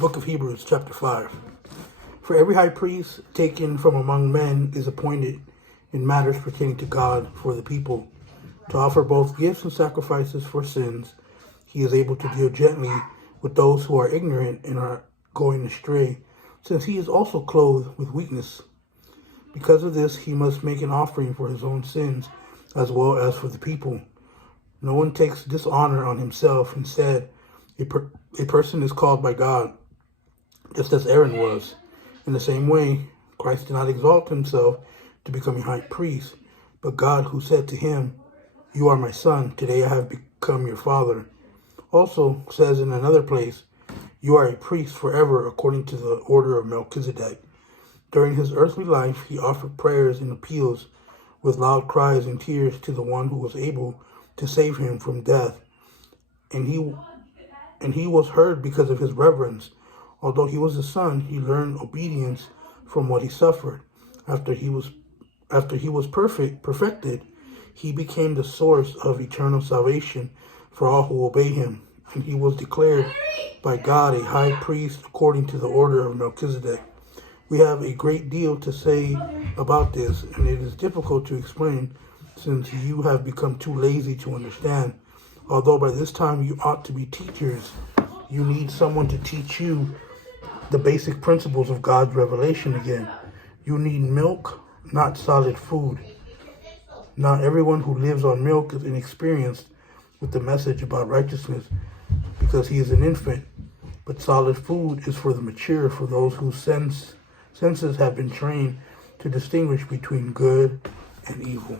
Book of Hebrews, chapter 5. For every high priest taken from among men is appointed in matters pertaining to God for the people, to offer both gifts and sacrifices for sins. He is able to deal gently with those who are ignorant and are going astray, since he is also clothed with weakness. Because of this, he must make an offering for his own sins, as well as for the people. No one takes dishonor on himself. Instead, a person is called by God, just as Aaron was. In the same way, Christ did not exalt himself to become a high priest, but God, who said to him, "You are my son, today I have become your father," also says in another place, "You are a priest forever according to the order of Melchizedek." During his earthly life, he offered prayers and appeals with loud cries and tears to the one who was able to save him from death. And he was heard because of his reverence. Although he was a son, he learned obedience from what he suffered. After he was perfected, he became the source of eternal salvation for all who obey him. And he was declared by God a high priest according to the order of Melchizedek. We have a great deal to say about this, and it is difficult to explain since you have become too lazy to understand. Although by this time you ought to be teachers, you need someone to teach you the basic principles of God's revelation again. You need milk, not solid food. Not everyone who lives on milk is inexperienced with the message about righteousness because he is an infant. But solid food is for the mature, for those whose senses have been trained to distinguish between good and evil.